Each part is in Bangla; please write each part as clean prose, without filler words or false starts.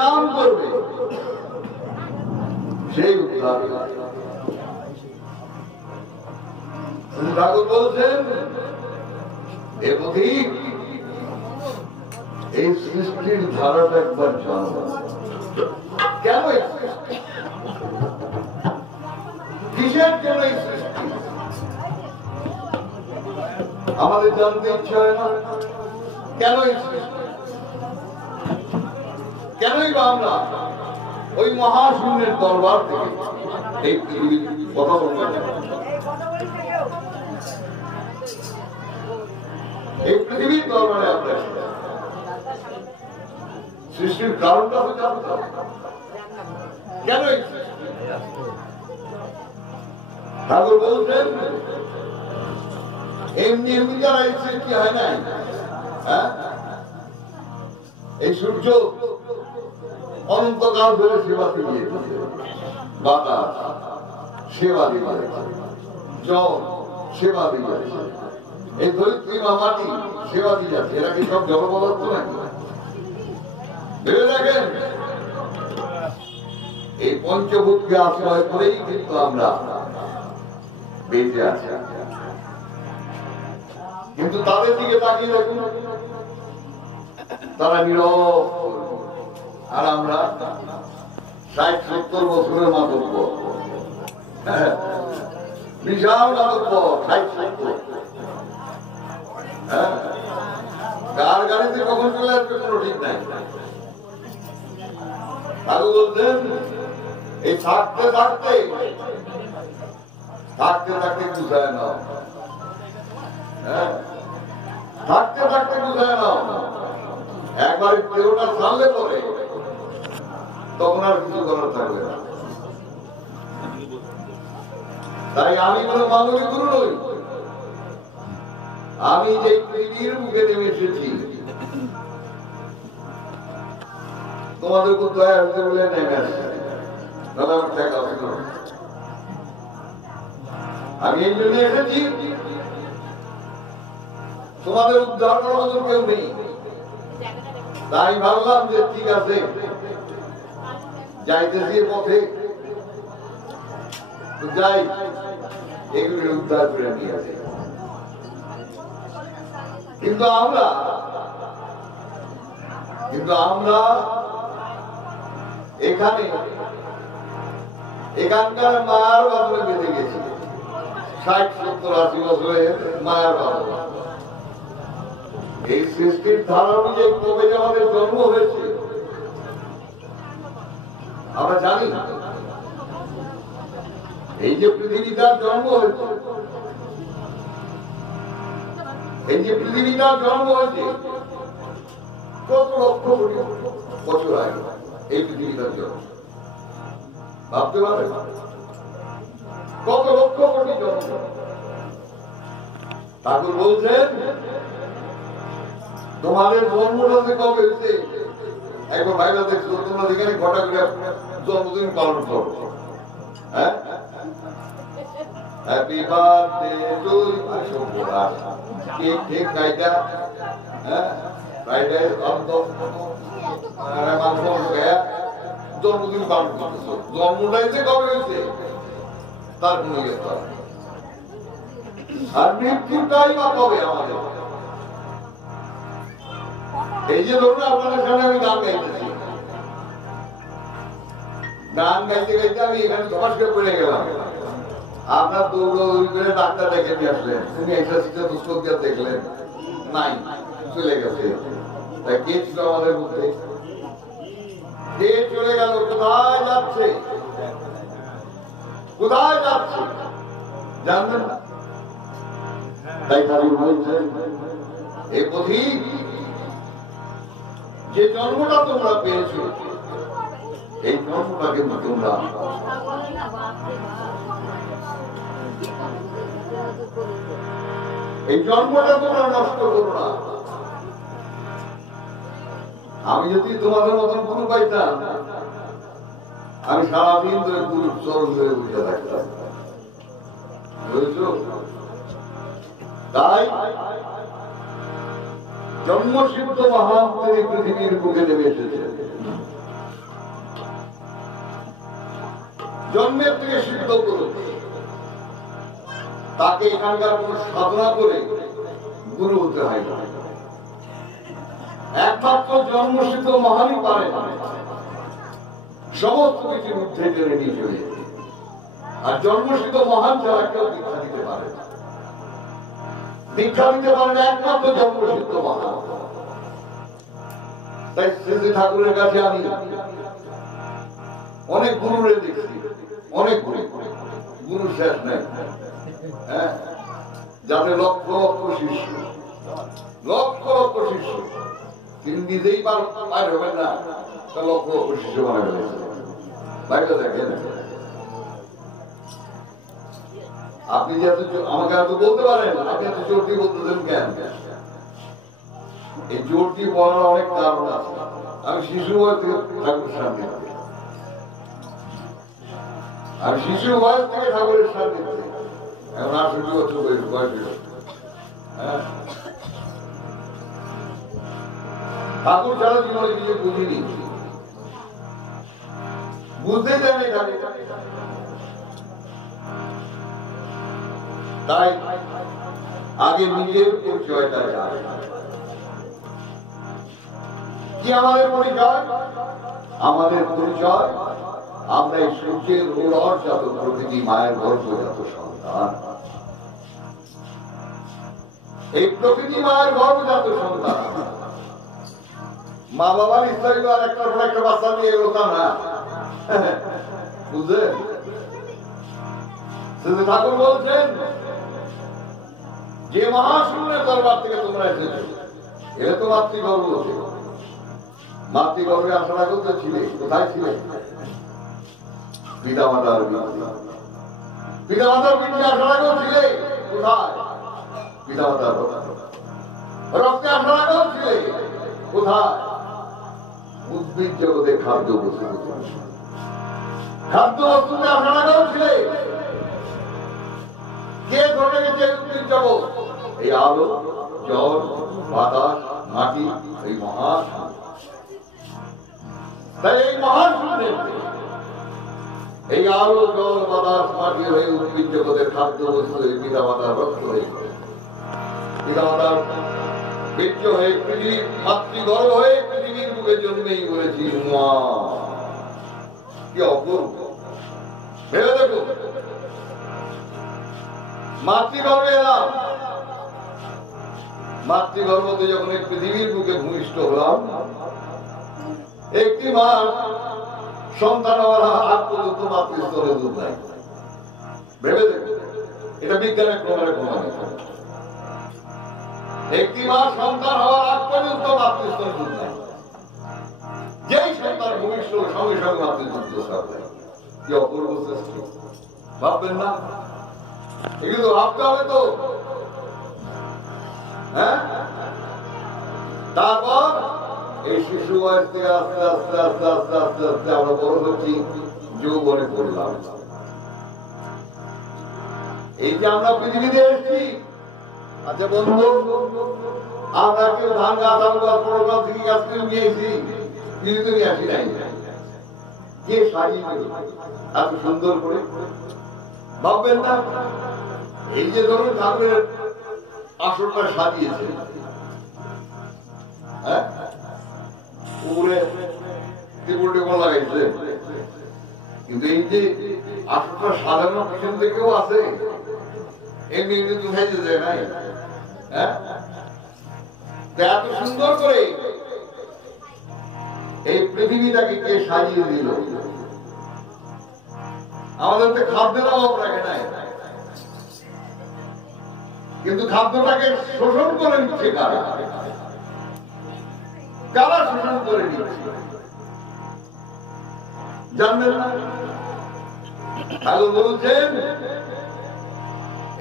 পরিণাম করবে সেই উদ্ধার। ঠাকুর বলছেন এ পথিক এই সৃষ্টির ধারাটা একবার জানো, কেন কিসের জন্য এই সৃষ্টি আমাদের জানতে ইচ্ছা হয় না? কেন এই সৃষ্টি, কেনই বা আমরা ওই মহাশূন্যের দরবার থেকে এই পৃথিবীর কথা বলতে, এই পৃথিবীর দরবারে আমরা সৃষ্টির কারণটা হতে হবে কেন? ঠাকুর বলছেন এমনি এমনি যারা এই সৃষ্টি হয় নাই। এই সূর্য অনন্তকাল ধরে সেবা দিয়ে বাতাস সেবা দিয়ে, জল সেবা দিয়ে, এই ধরিত্রী বা মাটি সেবা দিয়ে যাচ্ছে। এরা কি সব জল পদার্থ নাকি? ভেবে দেখেন এই পঞ্চভূতকে আশ্রয় করেই কিন্তু আমরা বেঁচে আছি। কিন্তু তাদের দিকে তাকিয়ে দেখুন, তারা নীরব, আর আমরা 60-70 বছরের মাতব্য, বিশাল মাতব্য 60-70। কার গাড়িতে কখন চলে আসবে কোনো ঠিক নাই। তাহলে বলছেন এই থাকতে থাকতে থাকতে থাকতে বুঝায় নাও, থাকতে থাকতে বুঝায় নাও। একবার দেহটা ছাড়লে পরে তখন আর কিছু করার থাকবে না। তাই আমি কোনো মানবিক গুরু নই, আমি যে পৃথিবীর মুখে নেমে এসেছি তোমাদের উপর দয়া হতে বলে নেমে আসছে। আমি এই জন্য এসেছি তোমাদের উদ্ধার করার মতো কেউ নেই। তাই ভাবলাম যে ঠিক আছে যাইতেছি পথে যাই, এগুলি উদ্ধার করে নিয়ে আসে। কিন্তু আমরা এখানে এখানকার মায়ার বাঁধনে বেঁধে গেছি। 60-70-80 বছরের মায়ার বাঁধন। এই সৃষ্টির ধারা অনুযায়ী কবে যে আমাদের জন্ম হয়েছে আমরা জানি না। এই যে পৃথিবীটার জন্ম হয়েছে, এই যে পৃথিবীটার জন্ম হয়েছে কত লক্ষ কোটি বছর আগে এই পৃথিবীটার জন্ম, ভাবতে পারে কত লক্ষ কোটি জন্ম। ঠাকুর বলছেন তোমাদের জন্মটা কবে হয়েছে একবার ভাইরা দেখছো, তোমরা যেখানে ঘটা করে জন্মদিন পালন করো। হ্যাঁ, happy birthday to you, cake ঠেক খাইটা, হ্যাঁ ফ্রাইডে জন্মদিন পালন করতেছো। জন্মটাই যে কবে হয়েছে তার কোন ইয়ে, আর মৃত্যুটাই বা কবে আমাদের। এই যে ধরুন আপনাদের সামনে আমি গান গাইতেছি, গান গাইতে গাইতে আমি এখানে ধস করে পড়ে গেলাম। আপনার দৌড়ি করে ডাক্তার ডেকে নিয়ে আসলেন, তুমি এক্সারসাইজটা দুষ্কর দিয়ে দেখলেন নাই, চলে গেছে। তাই কে ছিল আমাদের মধ্যে? কে চলে গেল? কোথায় যাচ্ছে? কোথায় যাচ্ছে জানবেন না। তাই ঠাকুর বলছেন এই পথিক যে জন্মটা তোমরা পেয়েছ, এই জন্মটা কিন্তু তোমরা নষ্ট করো না। আমি যদি তোমাদের মতন গুরু পাইতাম, আমি সারাদিন ধরে গুরুর চরণ ধরে বুঝে থাকতাম। তাই জন্মসিদ্ধ মহাত্মা পৃথিবীর বুকে নেমে এসেছে। জন্মের থেকে সিদ্ধ পুরুষ, তাকে এখানকার কোন সাধনা করে গুরু হতে হয় না। একমাত্র জন্মসিদ্ধ মহানই পারে সমস্ত কিছুর ঊর্ধ্বে টেনে নিয়ে চলে যেতে। আর জন্মসিদ্ধ মহান ছাড়া কেউ দীক্ষা দিতে পারে না। দীক্ষা দিতে পারে না একমাত্র জন্মসিদ্ধ মহান। তাই শ্রী ঠাকুরের কাছে আমি অনেক গুরুরে দেখছি, অনেক গুরু শেষ নেই। হ্যাঁ, যাদের লক্ষ লক্ষ শিষ্য, লক্ষ লক্ষ শিষ্য, তিনি নিজেই পার হবেন না, তা লক্ষ লক্ষ শিষ্য বানা ফেলেছে। বাইরে দেখেন, আপনি যে আমাকে এত বলতে পারেন, আপনি এত জোর দিয়ে বলতেছেন কেন? এই জোর দিয়ে বলার অনেক কারণ আছে। আমি শিশু বয়স থেকে ঠাকুরের সান্নিধ্যে, আমি শিশু বয়স থেকে ঠাকুরের সান্নিধ্যে, এখন 68 বছর বয়স। হ্যাঁ, ঠাকুর ছাড়া জীবনে কিছু বুঝিনি, বুঝতে জানি ঠাকুর। তাই আগে নিজের পরিচয়টা জানে। কি আমাদের পরিচয়? আমাদের পরিচয় আমরা এই সূর্যের রোলজাত প্রকৃতি মায়ের গর্ভজাত সন্তান। এই প্রকৃতি মায়ের গর্ভজাত সন্তান। মা বাবার ইচ্ছা হইল আর একটার পর একটা বাচ্চা নিয়ে এলো, তা না। বুঝলেন? ঠাকুর বলছেন, যে মহাশূন্যের দরবার থেকে তোমরা এসেছো, এটা তো মাতৃগর্ভ। মাতৃগর্ভে আশা করতে ছিলে, কোথায় ছিলে? পিতামাতার পিতামাতার পিঠে আশা করছিলে, কোথায়? পিতামাতার রক্তে আশা করছিলে, কোথায়? উদ্ভিদ জগতে খাদ্য বস্তু, খাদ্য বস্তুতে আশা করছিলে। কে ধরে গেছে উদ্ভিদ জগৎ? এই আলো, জল, বাতাস, মাটি, এই মহাশূন্য। তাই এই মহাশূন্যের এই আলো, জল, বাতাস, মাটি হয়ে উদ্ভিদ জগতের খাদ্য বস্তু হয়ে পিতামাতার রক্ত হয়ে, পিতামাতার বীর্য হয়ে পৃথিবীর মাতৃগর্ভ হয়ে পৃথিবীর বুকে জন্মেই বলেছি মা। কি অপূর্ব! ভেবে দেখুন, মাতৃগর্ভে এলাম, মাতৃগর্ভতে যখন এই পৃথিবীর বুকে ভূমিষ্ঠ হলাম, একটি মাস সন্তান হওয়ার আগ পর্যন্ত মাতৃস্তরে দুধ নাই। ভেবে দেখুন, এটা বিজ্ঞানের প্রমাণে প্রমাণিত। একটি মাস সন্তান হওয়ার আগ পর্যন্ত মাতৃস্তরে দুধ নাই। যেই সন্তান ভূমিষ্ঠ সঙ্গে সঙ্গে মাতৃদুগ্ধ স্রাব দেয়। কি অপূর্ব সৃষ্টি! ভাববেন না? এগুলো ভাবতে হবে তো। হ্যাঁ, তারপর এই শিশু বয়স থেকে আস্তে আস্তে আস্তে আস্তে আস্তে আস্তে আমরা বড় হচ্ছি, যৌবনে পড়লাম। এই যে আমরা পৃথিবীতে এসেছি, আচ্ছা বন্ধু, আমরা কেউ ধান গাছ, আলু গাছ, বড় গাছ থেকে গাছ কেউ নিয়েছি, পৃথিবীতে নিয়ে আসি নাই। কে সাজিয়ে এত সুন্দর করে? ভাববেন না? এই যে ধরুন ঠাকুরের আসরটা সাজিয়েছে, হ্যাঁ, উপরে টেবল টেবল লাগাইছে, কিন্তু এই যে আসরটা সাজানো পিছন থেকেও আছে, এমনি এমনি তো সাইজে যায় নাই। হ্যাঁ, এত সুন্দর করে এই পৃথিবীটাকে কে সাজিয়ে দিল? আমাদের তো খাদ্যের অভাব রাখে নাই, কিন্তু খাদ্যটাকে শোষণ করে নিচ্ছে কারা? কারা শোষণ করে নিচ্ছে জানবেন না? ঠাকুর বলছেন,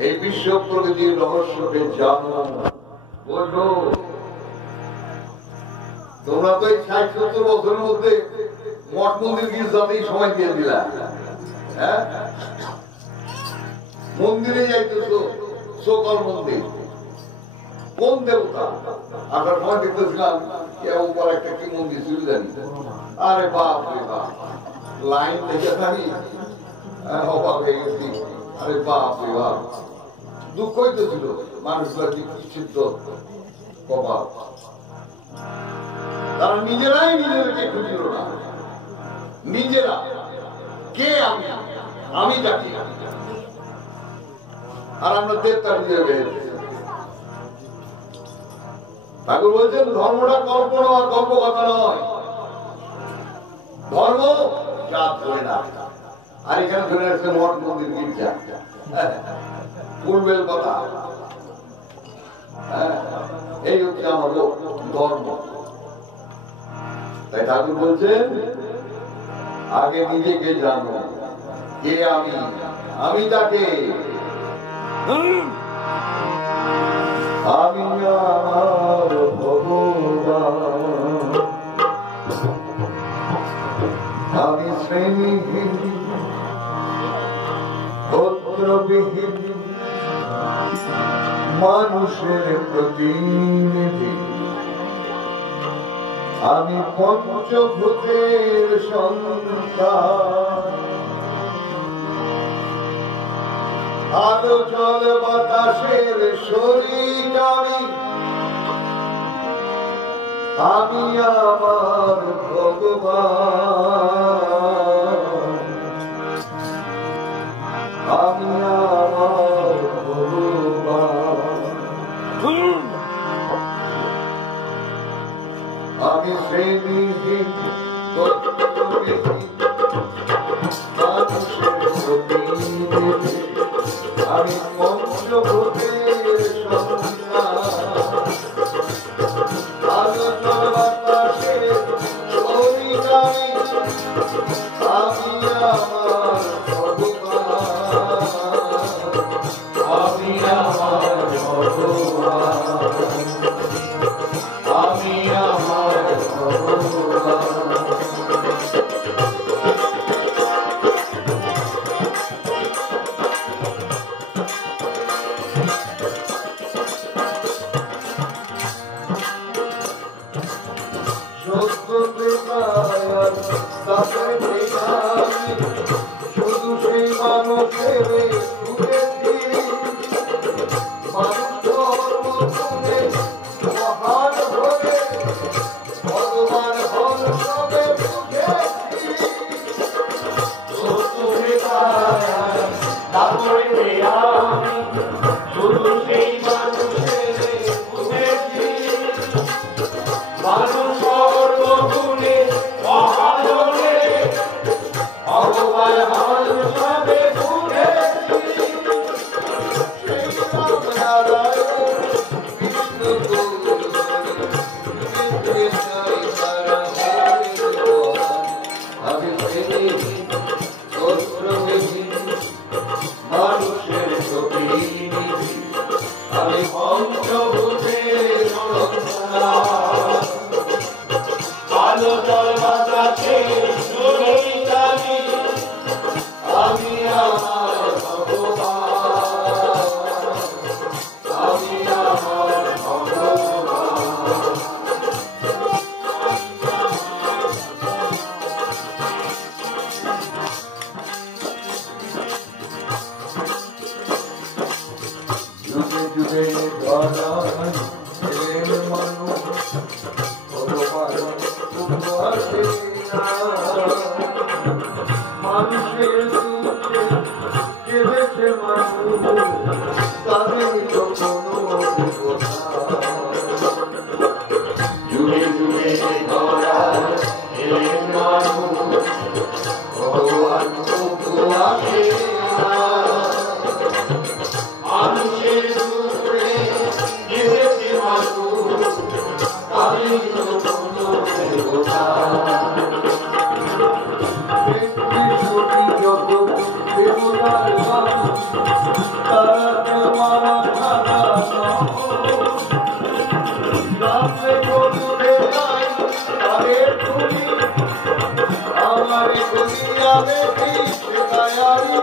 এই বিশ্ব প্রকৃতির রহস্যকে জানো, বোঝো। তোমরা তো এই ৬০-৭০ বছরের মধ্যে মঠ মন্দির গির্জাতেই সময় দিয়ে দিলা। হ্যাঁ, মন্দিরে যাইতেছ, সকল মন্দির, কোন দেবতা? আসার সময় দেখতেছিলাম উপর একটা কি মন্দির ছিল জানি। আরে বাপ রে বাপ, লাইন দেখে থাকি অবাক হয়ে গেছি। আরে বাপ রে বাপ, দুঃখই তো ছিল মানুষগুলা কি সিদ্ধ কপাল। তারা নিজেরাই নিজেদেরকে খুঁজল না, নিজেরা কে আমি, আমি জানি। আর আমরা দেবতা খুঁজে পেয়েছি। ঠাকুর বলছেন ধর্মটা কল্পনা আর গল্প কথা নয়, ধর্ম জাত হয় না। আর এখানে ধরে রাখছে মঠ মন্দির গির্জা, পূর্বের কথা। এই হচ্ছে আমাদের ধর্ম। তাই ঠাকুর বলছেন আগে নিজেকে জানো, কে আমি, আমি তাকে। আমি আমার ভগবান, আমি শ্রেণীহীন গোত্রবিহীন মানুষের প্রতিনিধি, আমি পঞ্চভূতের সন্তান, আলো জল বাতাসের শরীর আমি, আমি আমার ভগবান, আমি আমার ভগবান, আমি শ্রেণীহীন গোত্রবিহীন মানুষের প্রতিনিধি, আমি পঞ্চভূতের সন্তান, আলো জল বাতাসের শরীর আমি, আমি আমার ভগবান, আমি আমার ভগবান, আমি আমার ভগবান। শুধু সেই মানুষের মহান হয়ে ভগবান হল সবে বুঝেছি, শুধু সেই মানুষের বুঝেছি, মানুষ সর্বগুণে মহান হলে ভগবান হল সবে বুঝেছি। মানুষের প্রতিনিধি, আমি পঞ্চভূতের সন্তান, আলো জল বাতাসের শরীর আমি, আমি আমার ভগবান, আমি আমার ভগবান। যুগে যুগে ধরায় এলেন মানুষ, ভগবান উপবাসে মানুষের দুঃখে কেঁদেছে মানুষ, তাদের তো কোনো যুগে যুগে ধরায় এলেন মানুষ, ভগবান উপবাসে মানুষের দুঃখে কেঁদেছে মানুষ, তাদের তো কোনো দেবতা। আমার দুনিয়া দেখি দয়ারি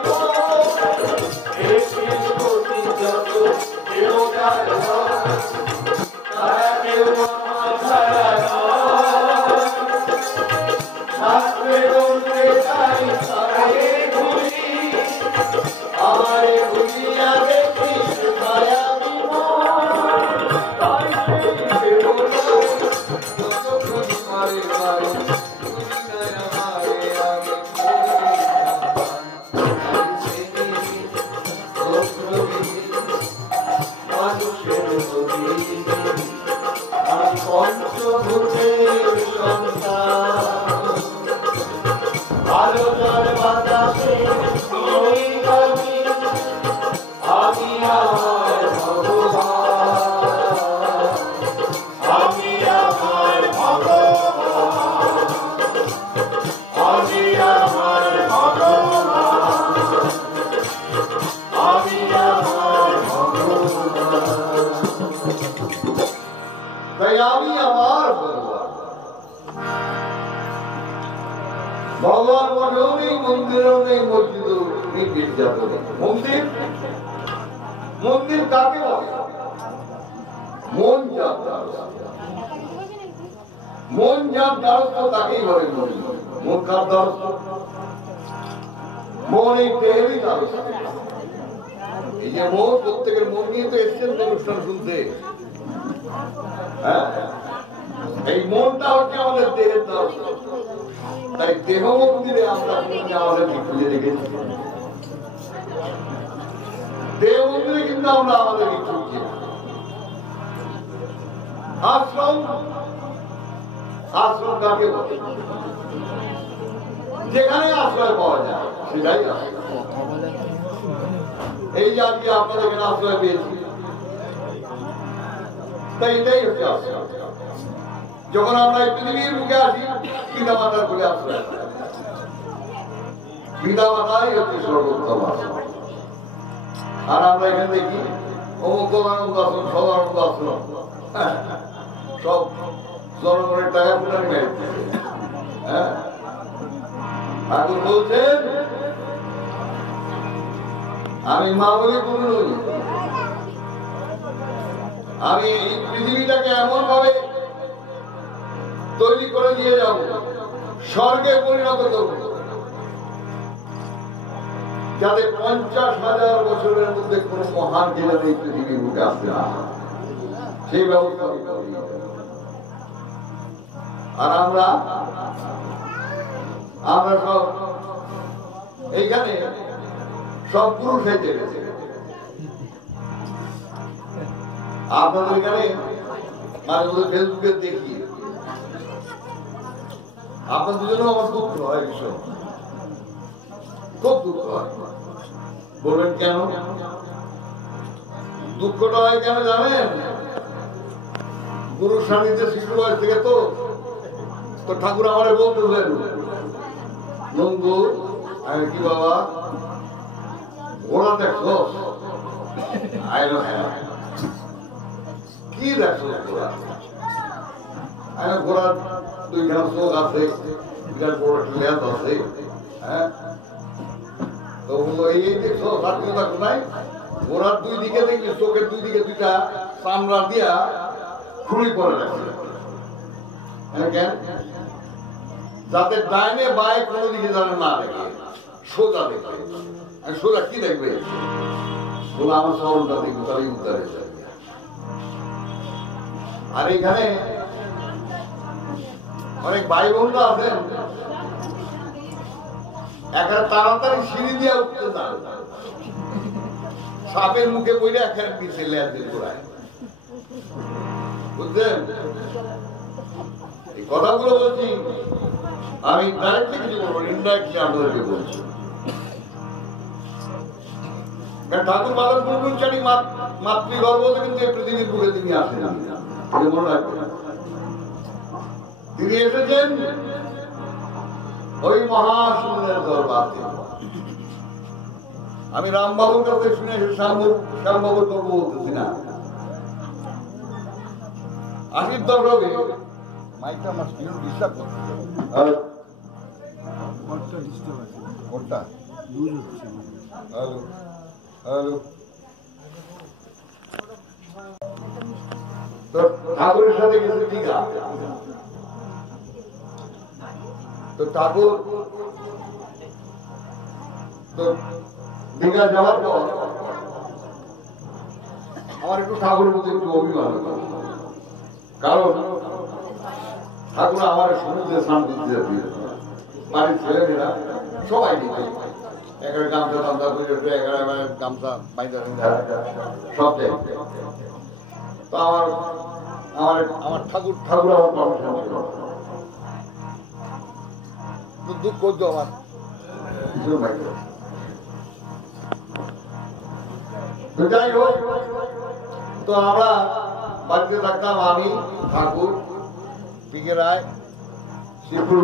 যত দেবতার তারা কেউ ছাড়া শাস্ত্রে বলতে চাই তারে খুশি, ভগবান মঠেও নেই, মন্দিরেও নেই, মসজিদেও নেই, গির্জাতেও নেই। মন্দির মন্দির কাকে বলে? মন যার দ্বারস্থ, মন যার দ্বারস্থ তাকেই বলে মন্দির। মন কার দ্বারস্থ? মন এই দেহেরই দ্বারস্থ। এই যে মন, প্রত্যেকের মন নিয়ে তো এসছেন অনুষ্ঠান শুনতে। হ্যাঁ, এই মনটা হচ্ছে আমাদের দেহের দ্বারস্থ। তাই দেহ মন্দিরে আমরা আমাদেরকে খুঁজে রেখেছি। দেহ মন্দিরে কিন্তু আমরা আমাদেরকে খুঁজছি। আশ্রম, আশ্রম কাকে বলে? যেখানে আশ্রয় পাওয়া যায় সেটাই আশ্রয়। এই যে আজকে আপনাদের এখানে আশ্রয় পেয়েছি, তাই এটাই হচ্ছে আশ্রয়। যখন আমরা এই পৃথিবীর বুকে আসি, পিতা মাতার বলে আশ্রয়। পিতা মাতাই হচ্ছে সর্বোত্তম আশ্রয়। আর আমরা এখানে দেখি অমুক আনন্দ আশ্রম, সব আনন্দ আশ্রম, সব জনগণের টাকা ফুটানি মেরে। হ্যাঁ, ঠাকুর বলছেন আমি মা বলে কোন নই, আমি এই পৃথিবীটাকে এমন ভাবে তৈরি করে দিয়ে যাব, স্বর্গে পরিণত করব, যাতে 50,000 বছরের মধ্যে কোন মহান কে যাতে এই পৃথিবীর বুকে আসতে না, সেই ব্যবস্থা। আর আমরা সব এইখানে সব পুরুষ হয়েছে। আপনাদের এখানে মাঝে মধ্যে ফেসবুকে দেখি, আপনাদের জন্য আমার দুঃখ হয়, ভীষণ খুব দুঃখ হয়। বলবেন কেন? দুঃখটা হয় কেন জানেন? গুরুর সান্নিধ্যে শিশু বয়স থেকে তো ঠাকুর আমারে বলতেছেন, নন্দু কি বাবা ঘোড়া দেখছো? হ্যাঁ। কি দেখছো ঘোড়া? ঘোড়ার দুইখানা চোখ আছে, বিরাট বড় লেজ আছে। হ্যাঁ, তো এই দেখছো স্বাধীনতা কোথায়? ঘোড়ার দুই দিকে দেখবি, চোখের দুই দিকে দুইটা চামড়া দিয়া খুঁড়ি করে রাখছে। কেন? যাতে ডাইনে বায়ে কোনো দিকে যেন না দেখে, সোজা দেখবে। সোজা কি দেখবে? বলে আমার শহরটা দেখবে, তাহলে উদ্ধার হয়ে যাবে। আর এখানে অনেক ভাই বোনরা আছেন, একটা তাড়াতাড়ি সিঁড়ি দিয়ে উঠতে চান, সাপের মুখে বইলে এখানে পিছিয়ে লেয়াদের গোড়ায়। বুঝলেন? এই কথাগুলো বলছি আমি ডাইরেক্টলি কিছু বলবো, ইনডাইরেক্টলি আপনাদেরকে বলছি। ঠাকুর বালক ব্রহ্মচারী মাতৃগর্ভতে কিন্তু এই পৃথিবীর বুকে তিনি আসেন, মনে রাখবেন। তিনি এসেছেন ওই মহাশূন্যের দরবার থেকে। আমি রামবাবুর কাছে শুনে শ্যামবাবুর গল্প বলতেছি না। 80 দশকে মাইকটা আমার ডিস্টার্ব করছে। হ্যালো হ্যালো, তো ঠাকুরের সাথে গেছে, ঠিক আছে। তো ঠাকুর তো দীঘা যাওয়ার পর আমার একটু ঠাকুরের প্রতি একটু অভিমান, কারণ ঠাকুর আমার সমুদ্রে স্নান করতে যাচ্ছে, বাড়ির ছেলেমেয়েরা সবাই দিতে এখানে গামছা টামছা করে, এখানে গামছা বাইন্দা সব দেয়। তো আমার ঠাকুর আমার পারমিশন ছিল, দুঃখ করতো আমার যাই হোক। তো আমরা বাড়িতে থাকতাম, আমি, ঠাকুর, পিকে রায়, শিবপুর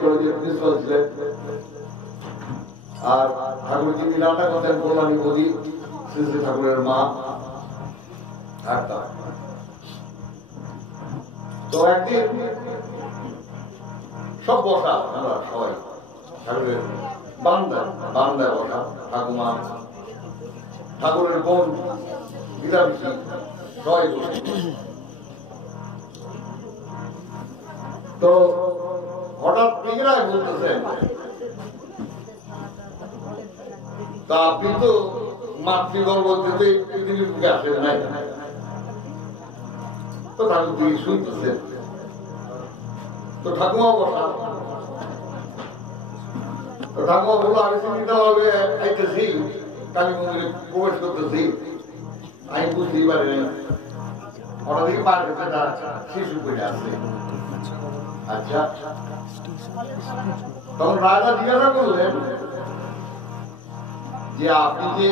কলেজের প্রিন্সিপাল ছিলেন, আর ঠাকুর যিনি রান্না করতেন কল্যাণী মোদী, শ্রী শ্রী ঠাকুরের মা। তো একদিন সব বসা আমরা সবাই ঠাকুরের বারান্দায় বসা ঠাকুমা, ঠাকুরের বোন গীতাবিষি সবাই বসে। তো হঠাৎ নিজেরাই বলতেছেন, তা আপনি তো মাতৃগর্ভ থেকে পৃথিবীর বুকে আসেন নাই। তো ঠাকুর দিকে শুনতেছেন। তো ঠাকুমা বসা, তো ঠাকুমা বললো আমি চিন্তা ভাবে আইতেছি, কালী মন্দিরে প্রবেশ করতেছি, আমি বুঝতেই পারি না। ওটা দিকে পার হতে না শিশু পেটে আসছে। আচ্ছা, তখন রাজা জিজ্ঞাসা করলেন যে আপনি যে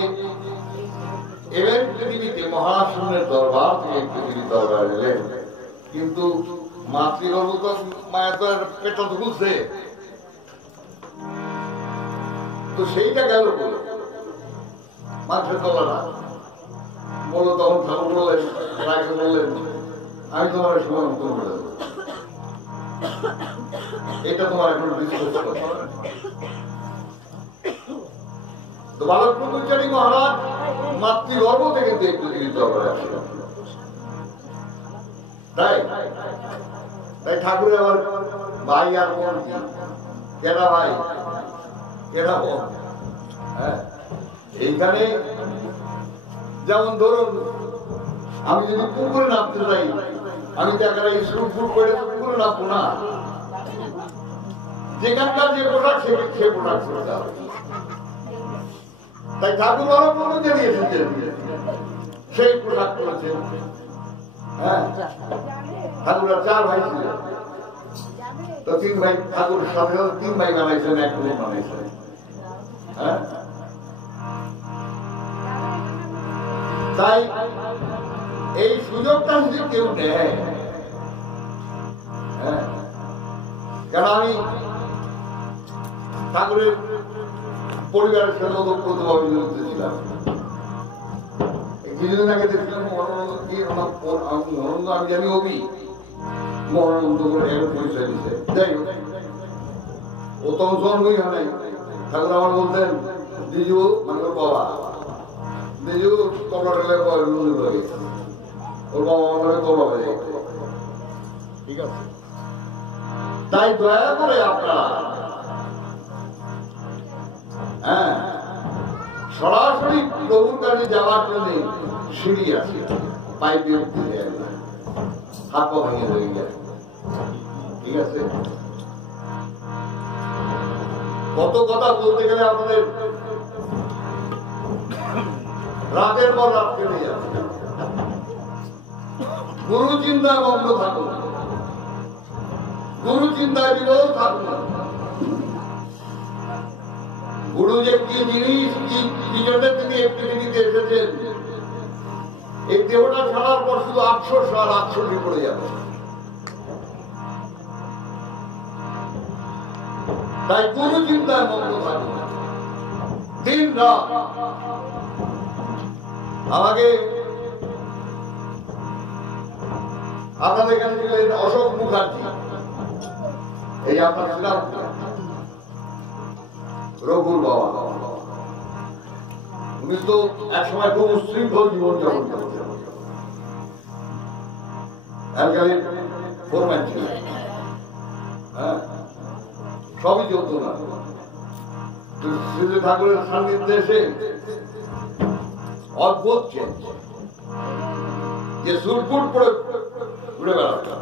এলেন পৃথিবীতে মহাশূন্যের দরবার থেকে পৃথিবীর দরবার এলেন, কিন্তু মাতৃগর্ভ তো মায়ের তো পেটটা তো খুলছে, তো সেইটা গেল বলে মাছের তলাটা বললো। তখন ঠাকুর বললেন, রায়কে বললেন আমি তোমার সীমান্ত করে দেবো, এটা তোমার এখন বিশ্বাস করতে হবে। তো বালক ব্রহ্মচারী মহারাজ মাতৃগর্ভ থেকে পৃথিবীর দরবারে আসে। তাই ঠাকুরের আবার ভাই আর বোন কি, কেনা ভাই কেনা বোন। হ্যাঁ, এইখানে যেমন ধরুন আমি যদি পুকুরে নামতে চাই, আমি তো একেবারে স্কুল ফুল করে পুকুরে নামবো না, যেখানকার যে পোশাক সে পোশাক করতে হবে। তাই ঠাকুর বালক ব্রহ্মচারী এসেছেন, সেই পোশাক করেছেন। হ্যাঁ, ঠাকুরের 4 ভাই ছিলেন, তো 3 ভাই ঠাকুরের সাথে 3 ভাই বানাইছেন, 1 বোন বানাইছেন। হ্যাঁ, তাই এই সুযোগটা যদি কেউ নেয়, হ্যাঁ, কেন আমি ঠাকুরের পরিবারের সাথে ওতপ্রোতভাবে জড়িত ছিলাম। কিছুদিন আগে দেখছিলাম মহানন্দ, আমি জানি অভি মহানন্দ করে এখন পরিচয় দিচ্ছে। যাই হোক, ও তখন জন্মই হয় নাই। ঠাকুর আমার বলতেন দিজু মানে ওর বাবা, দিজু কবলা রেলে লুঙ্গি হয়ে গেছে, ওর বাবা আমার কবলা হয়ে গেছে। ঠিক আছে, তাই দয়া করে আপনারা হ্যাঁ সরাসরি প্রভুর কাছে যাওয়ার জন্য সিঁড়ি আছে, পাইপে উঠতে যায় না, হাত পা ভেঙে হয়ে যায়। ঠিক আছে, কত কথা বলতে গেলে আপনাদের রাতের পর রাত কেটে যাচ্ছে। গুরু চিন্তায় মগ্ন থাকুন, গুরু চিন্তায় বিরোধ থাকুন। গুরু যে কি জিনিস, কি জন্য তিনি এই পৃথিবীতে এসেছেন, এই দেহটা ছাড়ার পর শুধু 800 সাল 800 পড়ে যাবে। তাই গুরু চিন্তায় মগ্ন থাকুন দিন রাত। আমাকে আপনাদের এখানে ছিলেন অশোক মুখার্জি, এই আপনার ছিলাম রঘুর বাবা। উনি তো একসময় খুব উশৃঙ্খল জীবন যাপন করতেন, অ্যালকালিন ফোরম্যান ছিলেন। হ্যাঁ, সবই চলত না। শ্রী ঠাকুরের সান্নিধ্যে এসে অদ্ভুত চেঞ্জ, যে সুটফুট করে ঘুরে বেড়াতো।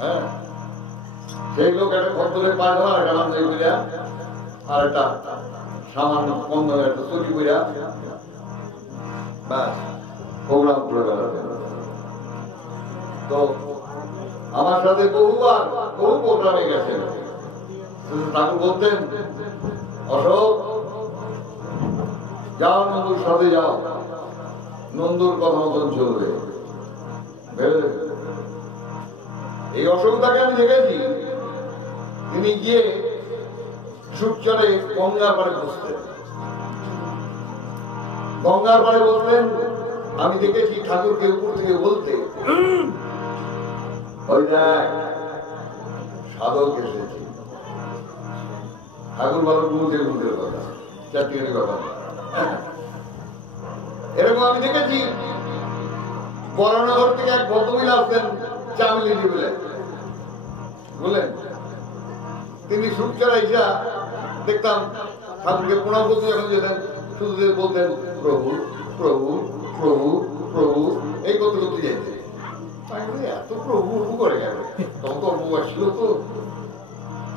হ্যাঁ, সেই লোক একটা খদ্দরের পায়খানা, একটা বান্ধবী কইরা, আর একটা সামান্য বন্ধ একটা চুরি কইরা, ব্যাস প্রোগ্রাম ঘুরে বেড়াতে। তো আমার সাথে বহু প্রোগ্রামে গেছেন। ঠাকুর বলতেন, অশোক যাও, নন্দুর সাথে যাও, নন্দুর কথা মতন চলবে। এই অশোকটাকে আমি দেখেছি, তিনি গিয়ে সূর্যরে গঙ্গার পাড়ে বসতেন। গঙ্গার পাড়ে বসলেন, আমি দেখেছি ঠাকুরকে উপর থেকে বলতে, ওই দেখ সাধক এসেছে। ঠাকুর ভালো ঘুমুতে ঘুমতে কথা চারটিখানি ব্যাপার। এরকম আমি দেখেছি বরানগর থেকে এক ভদ্রমহিলা আসতেন চামিলি বলে বললেন, তিনি সুখচারা ইসা দেখতাম ঠাকুরকে প্রণাম করতে যখন যেতেন শুধু বলতেন প্রভু প্রভু প্রভু প্রভু এই করতে করতে যাইতেন। এত প্রভু প্রভু করে গেল, তখন তো অল্প বয়স ছিল তো,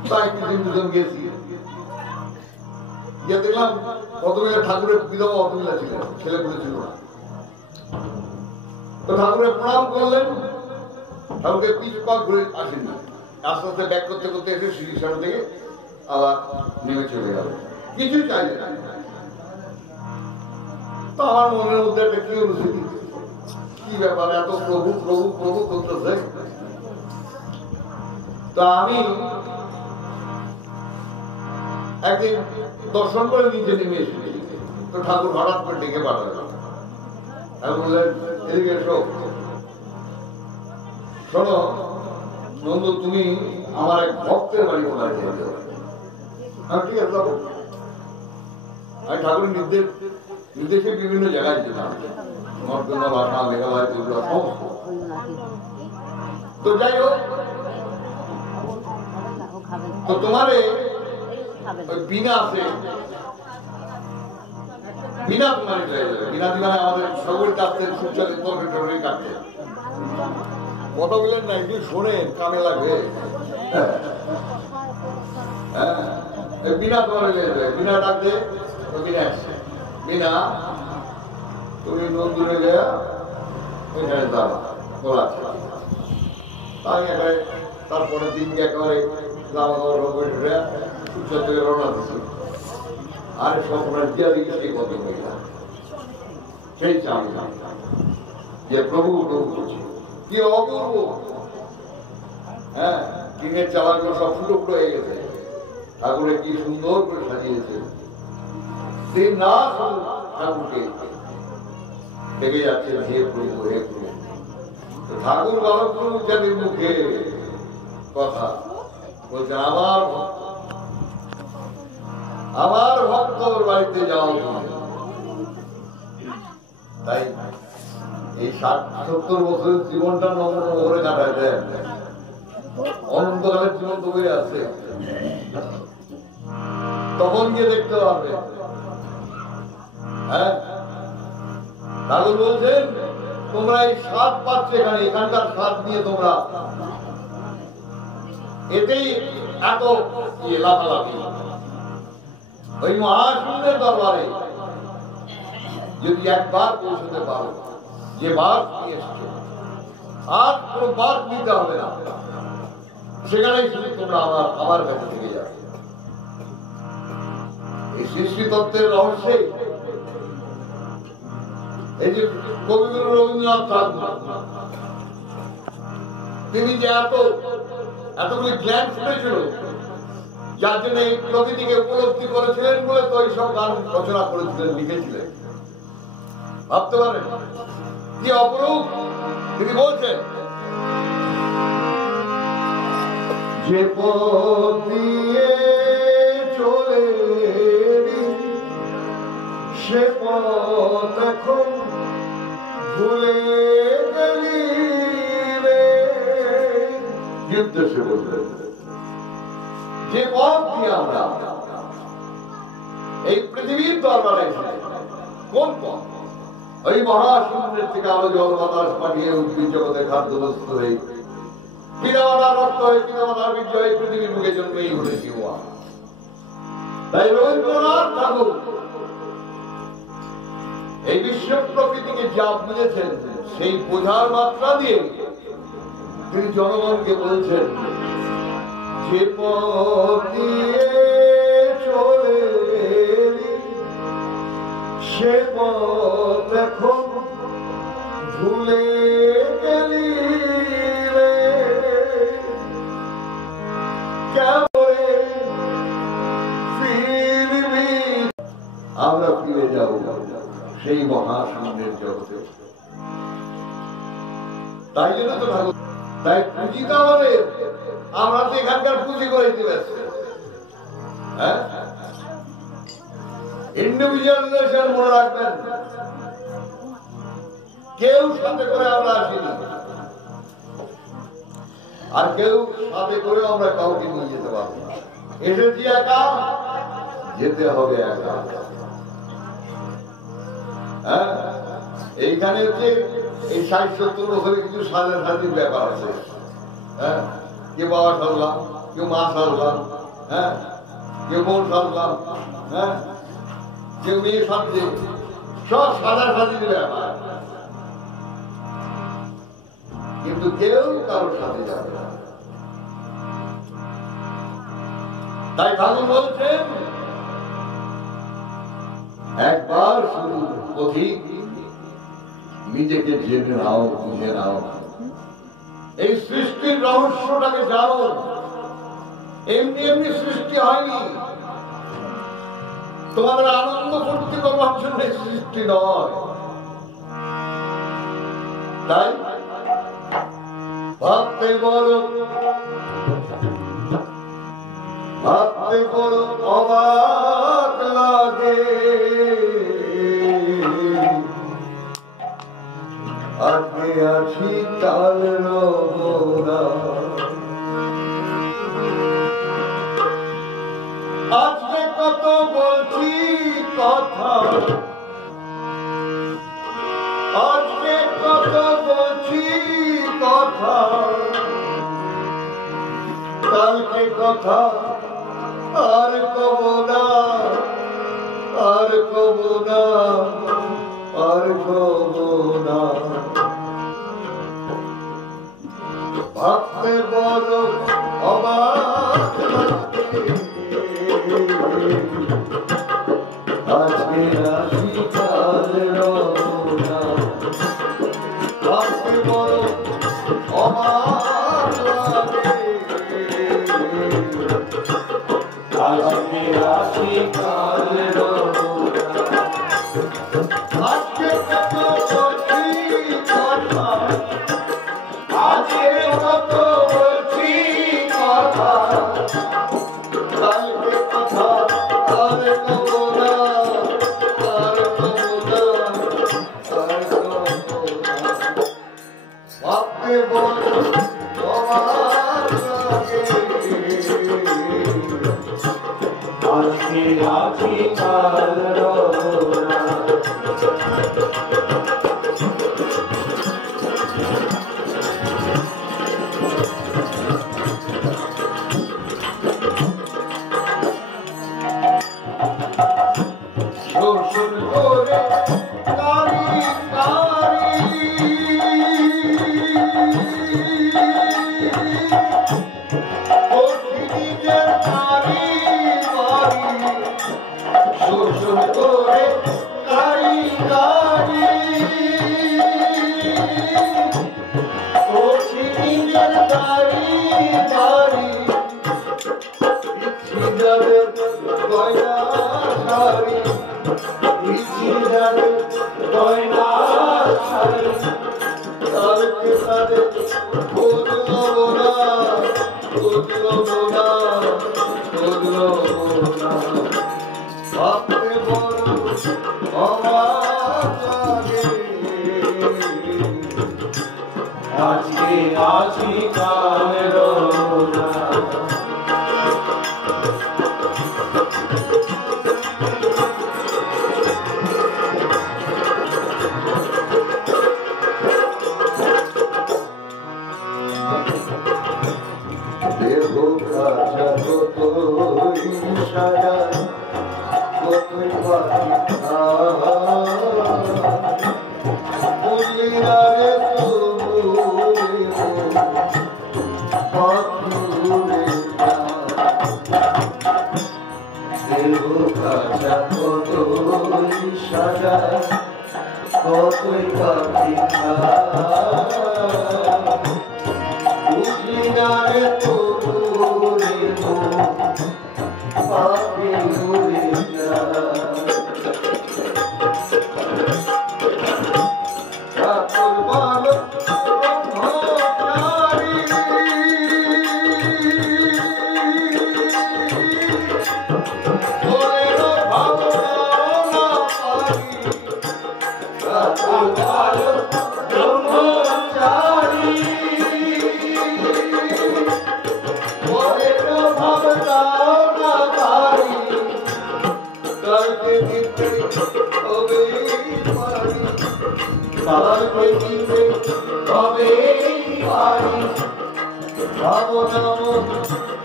তাই দুজন দুজন গেছি গিয়ে দেখলাম ভদ্রমহিলা ঠাকুরের বিধবা ভদ্রমহিলা ছিলেন, ছেলে পুলে ছিল না। তো ঠাকুরের প্রণাম করলেন, ঠাকুরকে পিছ পা ঘুরে আসেন না, আস্তে আস্তে ব্যাক করতে করতে এসে সিঁড়ির সামনে থেকে আবার নেমে চলে গেল, কিছুই চাইলে না। তো আমার মনের মধ্যে একটা কি অনুভূতি, কি ব্যাপার এত প্রভু প্রভু প্রভু করতেছে। তা আমি একদিন দর্শন করে নিচে নেমে এসেছি, তো ঠাকুর হঠাৎ করে ডেকে পাঠালেন, বললেন এদিকে এসো, শোনো নন্দু তুমি আমার এক ভক্তের বাড়ি কোথায় যেতে হবে। ঠিক আছে যাবো। আমি ঠাকুরের নির্দেশে বিভিন্ন জায়গায় যেতাম, নর্থ বেঙ্গল, আসাম, মেঘালয়, ত্রিপুরা সমস্ত। তো যাই হোক, তো তোমার বিনা আছে, বিনা তোমার বিনা দিনে আমাদের সকল কাটতে সুচালিত কাটতে কথা বললেন না, এগুলি শোনেন কামে লাগবে। হ্যাঁ বিনা তোমার বিনা ডাকতে বিনা আসছে, বিনা তুমি নন্দুরে গিয়া ওইখানে দাঁড়া বলা। আমি একেবারে তারপরে দিনকে একেবারে সুচার থেকে রওনা দিচ্ছি, আর সব দিয়া দিকে সেই কত মহিলা সেই চামি যে প্রভু প্রভু করছি, কি অপূর্ব। হ্যাঁ টিনের চালাগুলো সব ফুটো ফুটো হয়ে গেছে, ঠাকুরে কি সুন্দর করে সাজিয়েছে। দিন না ঠাকুরকে ডেকে যাচ্ছে হে প্রভু হে প্রভু। ঠাকুর বালক যাদের মুখে কথা বলছে আমার ভক্তর বাড়িতে যাও। তাই এই 60-70 বছরের জীবনটা নমন করে কাটায় দেন, অনন্তকালের জীবন তো বেড়ে আছে, তখন গিয়ে দেখতে পারবে। হ্যাঁ ঠাকুর বলছেন তোমরা এই স্বাদ পাচ্ছ এখানে, এখানকার স্বাদ নিয়ে তোমরা এতেই এত লাফালাফি। ওই মহাশূন্যের দরবারে যদি একবার পৌঁছতে পারো, যে বার নিয়ে এসছো আর কোন বার নিতে হবে না, সেখানেই শুধু তোমরা আমার কাছে থেকে যাবে। এই সৃষ্টি তত্ত্বের রহস্যে এই যে কবিগুরু রবীন্দ্রনাথ ঠাকুর তিনি যে এতগুলি জ্ঞান শুনেছিল, যার জন্য এই প্রকৃতিকে উপলব্ধি করেছিলেন বলে তো এইসব গান রচনা করেছিলেন, লিখেছিলেন। ভাবতে পারেন কি অপরূপ। তিনি বলছেন যে পথ দিয়ে চলে সে পথ এখন ভুলে গেলি রে। কি উদ্দেশ্যে বললেন? যে পথ দিয়ে আমরা এই পৃথিবীর দরবারে কোন পথ? ওই মহাশূন্যের থেকে আলো জল বাতাস পাঠিয়ে উদ্ভিদ জগতের খাদ্য বস্তু হয়ে পিতামাতার রক্ত হয়ে পিতামাতার বীর্য হয়ে পৃথিবীর মুখে জন্মেই উঠেছি হওয়া। তাই রবীন্দ্রনাথ ঠাকুর এই বিশ্ব প্রকৃতিকে যা বুঝেছেন সেই বোঝার মাত্রা দিয়ে তিনি জনগণকে বলছেন যে পথ দিয়ে চলে সে পথ এখন ভুলে গেলি রে। কেমন ফিরবি? আমরা ফিরে যাব সেই মহাশূন্যের জগতে। তাই জন্য তো ঠাকুর, তাই পুঁজি তো আমাদের, আমরা তো এখানকার পুঁজি করে দিতে ব্যস্ত। হ্যাঁ ইন্ডিভিজুয়ালাইজেশন মনে রাখবেন, কেউ সাথে করে আমরা আসিনি, আর কেউ সাথে করে আমরা কাউকে নিয়ে যেতে পারবো না। এসেছি একা, যেতে হবে একা। হ্যাঁ, এইখানে যে এই 60-70 বছরে কিছু সাজাসাজির ব্যাপার আছে। হ্যাঁ, কেউ বাবা সাজলাম, কেউ মা সাজলাম, হ্যাঁ, কেউ বোন সাজলাম, হ্যাঁ, কেউ মেয়ে সাজছে, সব সাজাসাজির ব্যাপার। কিন্তু কেউ কারোর সাথে যাবে না। তাই ঠাকুর বলছেন, একবার শুধু পথিক নিজেকে জেনে নাও, বুঝে নাও, এই সৃষ্টির রহস্যটাকে জানো। এমনি এমনি সৃষ্টি হয়নি, তোমাদের আনন্দ ফুর্তি করবার জন্য সৃষ্টি নয়। তাই ভাবতে বড় অবাক লাগে, আজকে আছি কাল রব না, আজকে কত বলছি কথা, আজকে কত বলছি কথা, কালকে কথা আর কব না, আর কব না, আর কব না। ভাবতে বড় অবাক লাগে, আজকে রাশি কাল রব না। ভাবতে বড় অবাক লাগে, আজকে রাশি কাল রব না। আজকে কত বলছি কথা, আজকে কত বলছি কথা, কালকে কথা আর কব না, আর কব না, আর কব না। ভাবতে বড় অবাক লাগে, আজকে আছি কাল রব না। শোষণ করে কারি কারি, নিজের কারি বাড়ি, শোষণ করে কারি কারি, নিজের কারি বাড়ি, গয়না শাড়ি, গয়না শাড়ি, কালকে তাদের বদলাব না, বদলাব না, বদলাব না। ভাবতে বড় অবাক লাগে, আজকে আছি কাল রব না। কতই পাখি বুঝলি না রে তোরে পাখি উড়ে ঠাকুর বলো ব্রহ্মচারী ভাবনা তবে পারি তার পেটিতে তবে পারি ভাবনা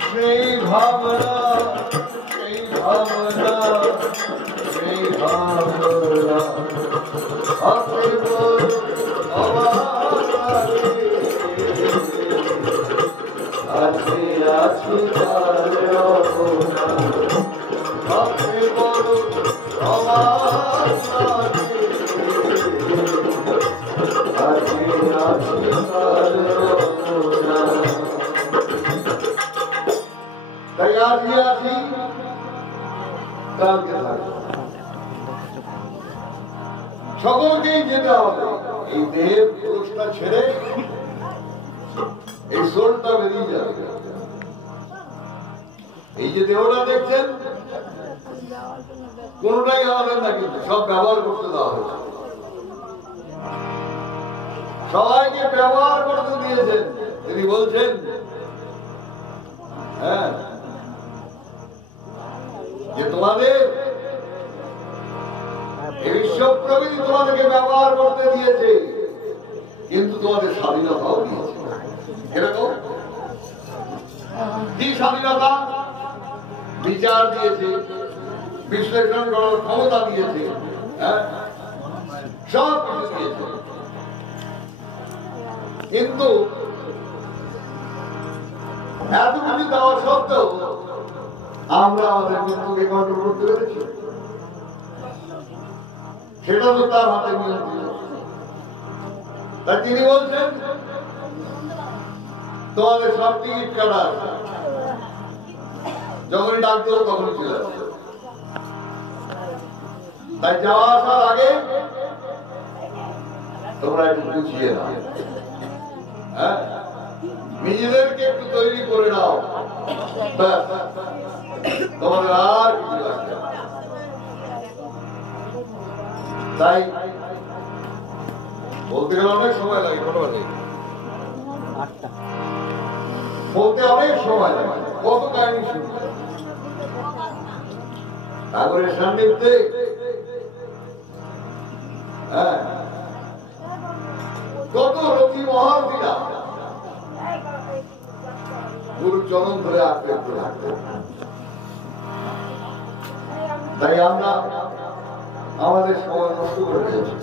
সেই ভাবনা সেই ভাবনা সেই ভাবনা আপনি বল আছে আছে তার রহনা আপনি বল আমার আছে আছে তার রহনা তাই আজকে আসি কালকে থাকি সকলকেই যেতে হবে এই দেহের পুরুষটা ছেড়ে এই সোলটা বেরিয়ে যাবে এই যে দেহটা দেখছেন কোনটাই আমাদের না কিন্তু সব ব্যবহার করতে দেওয়া হয়েছে সবাইকে ব্যবহার করতে দিয়েছেন তিনি বলছেন হ্যাঁ যে তোমাদের এই সব প্রকৃতি তোমাদেরকে ব্যবহার করতে দিয়েছে কিন্তু তোমাদের স্বাধীনতাও দিয়েছে এরকম কি স্বাধীনতা বিচার দিয়েছে বিশ্লেষণ করার ক্ষমতা দিয়েছে হ্যাঁ সব কিছু দিয়েছে কিন্তু এত কিছু দেওয়া সত্ত্বেও আমরা আমাদের মৃত্যুকে কন্ট্রোল করতে পেরেছি সেটা তো তার হাতে নিয়ন্ত্রণ তাই তিনি বলছেন তোমাদের সব টিকিট কাটা যখনই ডাক দেবো তখনই চলে আসবে তাই যাওয়া আসার আগে তোমরা একটু বুঝিয়ে নাও হ্যাঁ নিজেদেরকে একটু তৈরি করে নাও ব্যাস তোমাদের আর কিছু লাগবে না তাই বলতে গেলে অনেক সময় লাগে বলতে অনেক সময় লাগে কত কাহিনী শুনতে ঠাকুরের সান্নিধ্যে হ্যাঁ কত রতি মহারতিরা গুরু চরণ ধরে আঁকতে থাকতে তাই আমরা আমাদের সময় নষ্ট করে দিয়েছি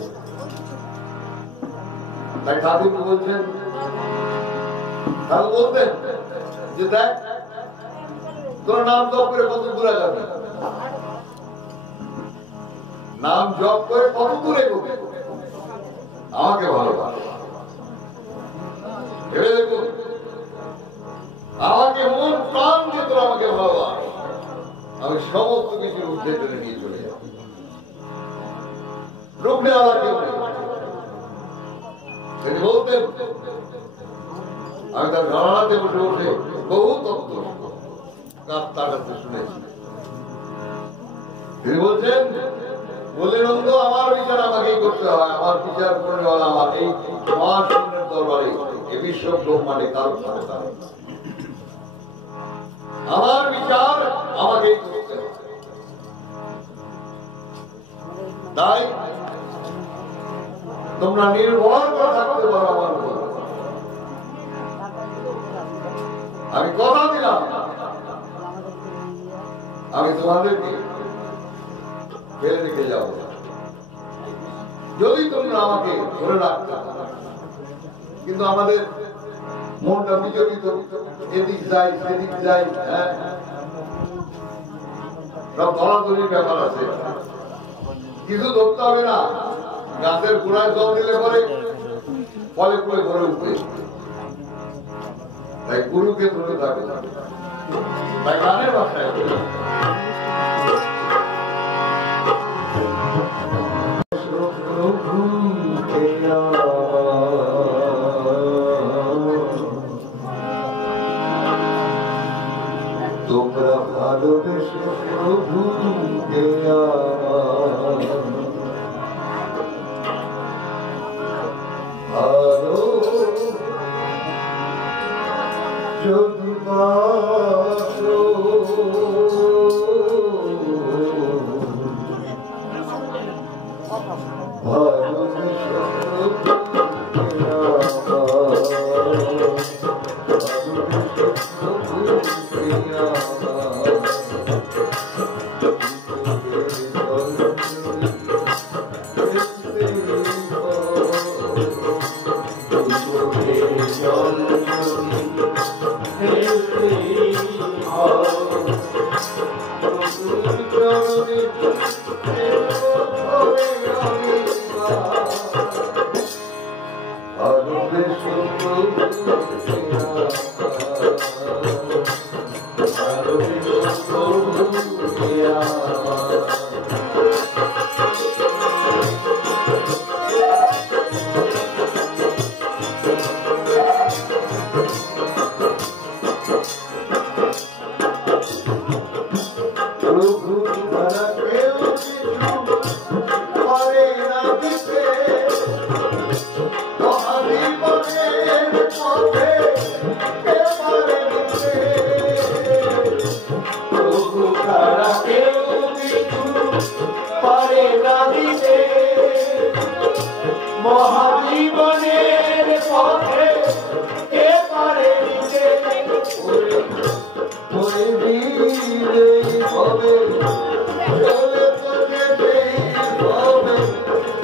তাই ঠাকুর বলছেন ঠাকুর বলতেন যে দেখ তোর নাম জপ করে কত দূরে যাবে নাম জপ করে কত দূরে যাবে আমাকে ভালোবাস ভেবে দেখুন আমাকে মন প্রাণ দিয়ে তোর আমাকে ভালোবাস আমি সমস্ত কিছুর ঊর্ধ্বে টেনে নিয়ে চলে যাব রুখনে আমার কেউ নেই তিনি বলতেন আমি তার ঘরানাতে বসে বসে বহু তত্ত্ব তার কাছে শুনেছি তিনি বলছেন বললেন অন্ধ আমার বিচার আমাকেই করতে হয় আমার বিচার করে আমার এই মহাশূন্যের দরবারে এ বিশ্ব ব্রহ্মাণ্ডে কারণ ক্ষমতা আমার বিচার আমাকেই করতে হয় তাই তোমরা নির্ভর করে থাকতে পারো আমার উপর আমি কথা দিলাম আমি তোমাদেরকে ফেলে রেখে যাবো যদি তোমরা আমাকে ধরে রাখতে কিন্তু আমাদের মনটা বিচলিত এদিক যায় সেদিক যায় হ্যাঁ সব ধরাধরির ব্যাপার আছে কিছু ধরতে হবে না গাছের গোড়ায় জল দিলে পরে ফলে ফুলে ভরে উঠবে তাই গুরুকে ধরে থাকবে তাই গানের ভাষায় তোমরা ভালোবেসো প্রভুকে ভালো যদি বাসো মহাজীবনের পথে কে পারে নিতে ওই দিলে হবে চলে তো যেতেই হবে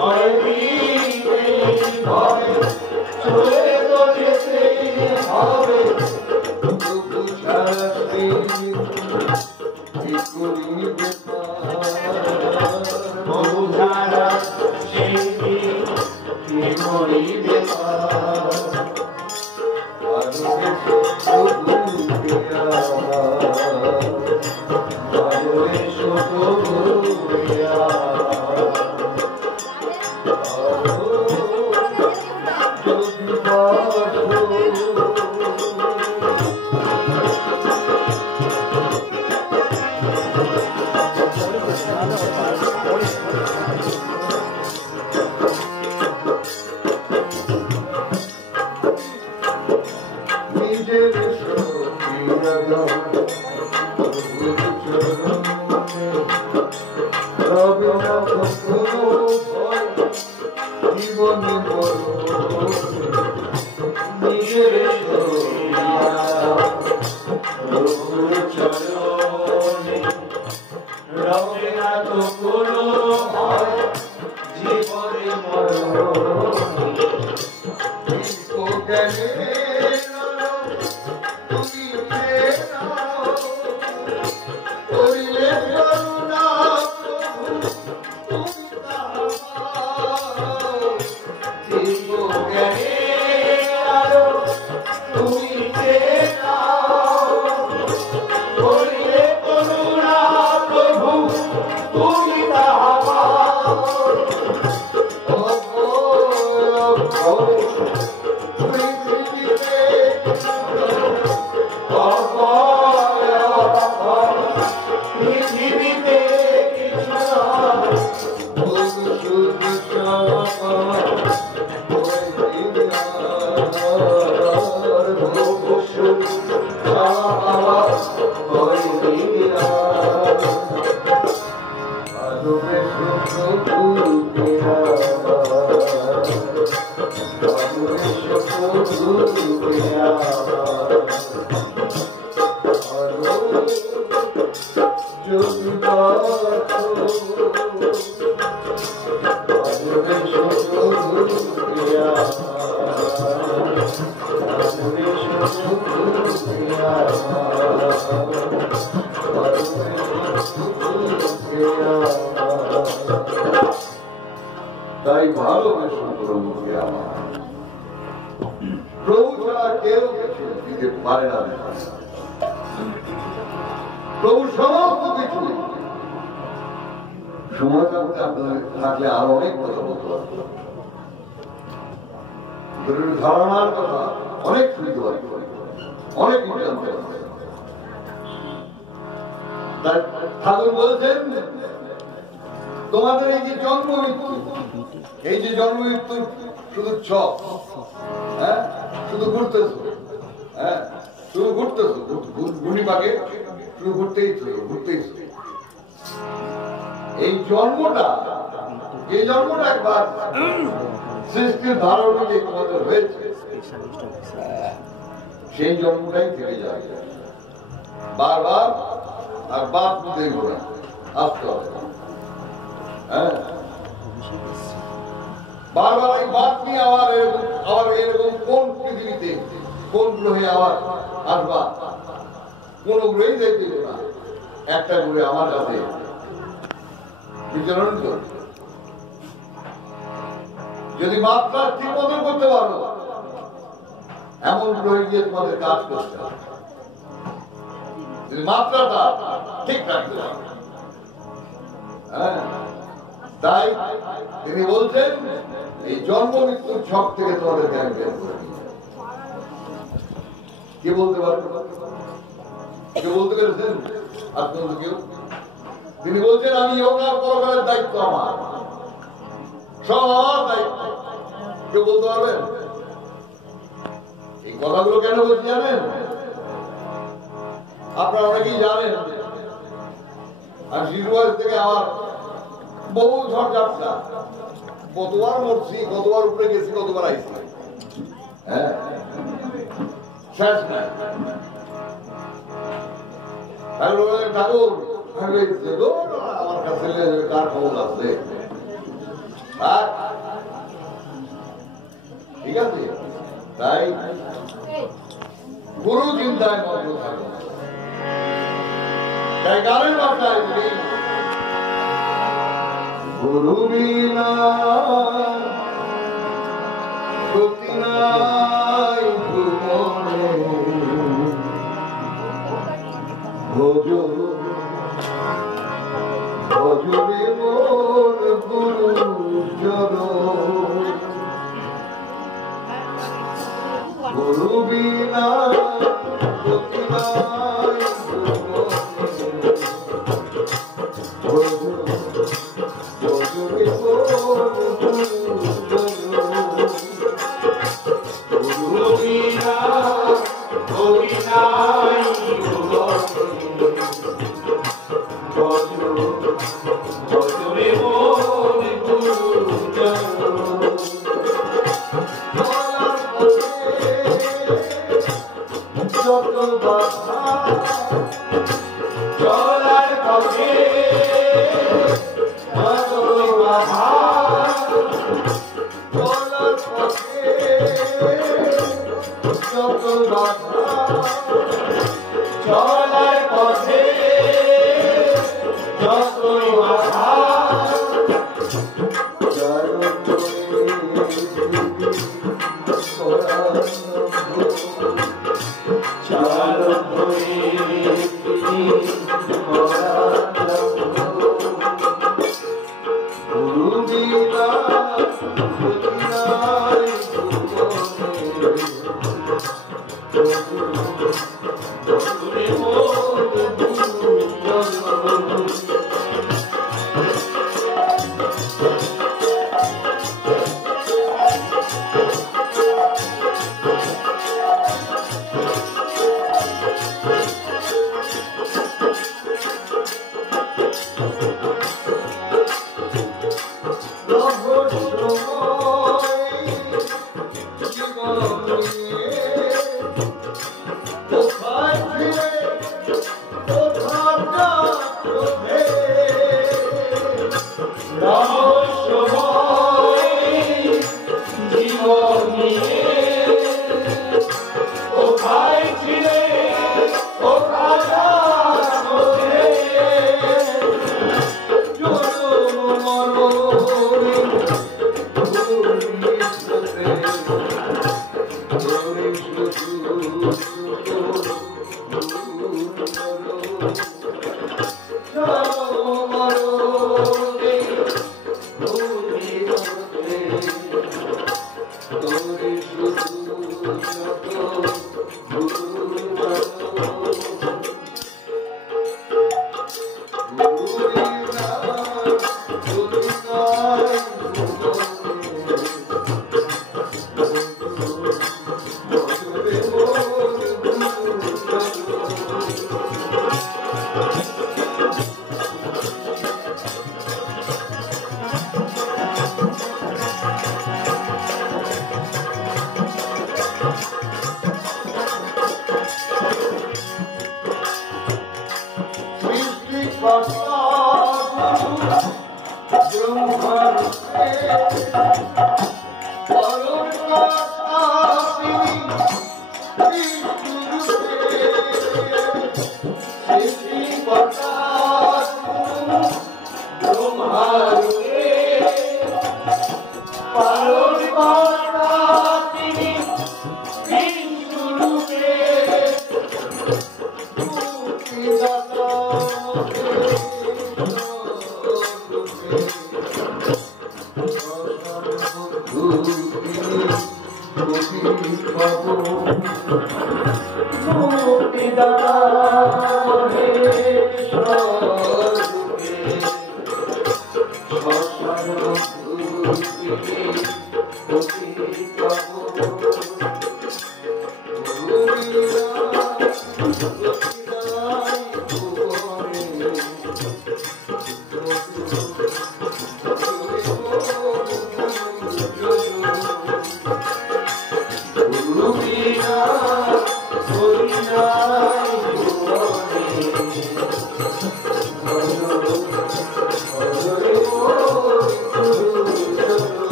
ওই দিলে হবে চলে তো যেতেই হবে তবু ছাড়া কি করিবে তবু ছাড়া মরিবে তাই ভালোবেসে প্রভুকে আমার প্রভু ছাড়া কেউ কিছু দিতে পারে না প্রভু সমস্ত কিছু সময় থাকলে আরো অনেক কথা বলতে পারত ধারণার কথা অনেক শুনতে পারত অনেক জানতে পারত ঠাকুর বলছেন তোমাদের এই যে জন্ম মৃত্যু এই যে জন্ম মৃত্যু শুধু ছক হ্যাঁ শুধু ঘুরতেছ হ্যাঁ শুধু ঘুরতেছ ঘুনি পাকে শুধু ঘুরতেই এই জন্মটা একবার সৃষ্টির ধারণ যে তোমাদের হয়েছে সেই জন্মটাই থেকে যায় বারবার আর বাপ নিতে আসতে হবে হ্যাঁ বারবার এই বাপ নিয়ে আবার এরকম কোন পৃথিবীতে কোন গ্রহে আবার আসবা কোন গ্রহেই দেখতে না একটা করে আমার কাছে বিচরণ করে। যদি মাত্রা ঠিক মতো করতে পারো, এমন রয়ে গিয়ে তোমাদের কাজ করতে হবে। যদি মাত্রাটা ঠিক রাখতে পারো, হ্যাঁ, তাই তিনি বলছেন এই জন্ম মৃত্যুর ছক থেকে তোমাদেরকে আমি বের করে নিয়ে যাবো। কে বলতে পারবে? কেউ বলতে পেরেছেন? আপনাদের কেউ? তিনি বলছেন আমি ইহকাল পরকালের দায়িত্ব আমার, সব আমার দায়িত্ব। কেউ বলতে পারবেন? এই কথাগুলো কেন বলছি জানেন? আপনারা অনেকেই জানেন আর শিশুবাস থেকে আমার বহু ঝড়ঝাপটা, কতবার মরছি, কতবার উপরে গেছি, কতবার আইছি, হ্যাঁ, শেষ নাই। ঠাকুর আমার কাছে কার খবর আছে, ঠিক আছে? তাই গুরু চিন্তায় মগ্ন থাকো। তাই গানের ভাষায় গুরু বিনা গতি নাই ভুবনে, ভজরে মোর গুরু চরণ। গুরু বিনা গতি নাই ভুবনে, ভজরে মোর গুরু চরণ। গুরু বিনা গতি নাই ভুবনে, ভজরে মোর গুরু চরণ। যত বাধা চলার পথে, যত বাধা চলার পথে, যত বাধা চলার পথে, যতই বাধা Bye.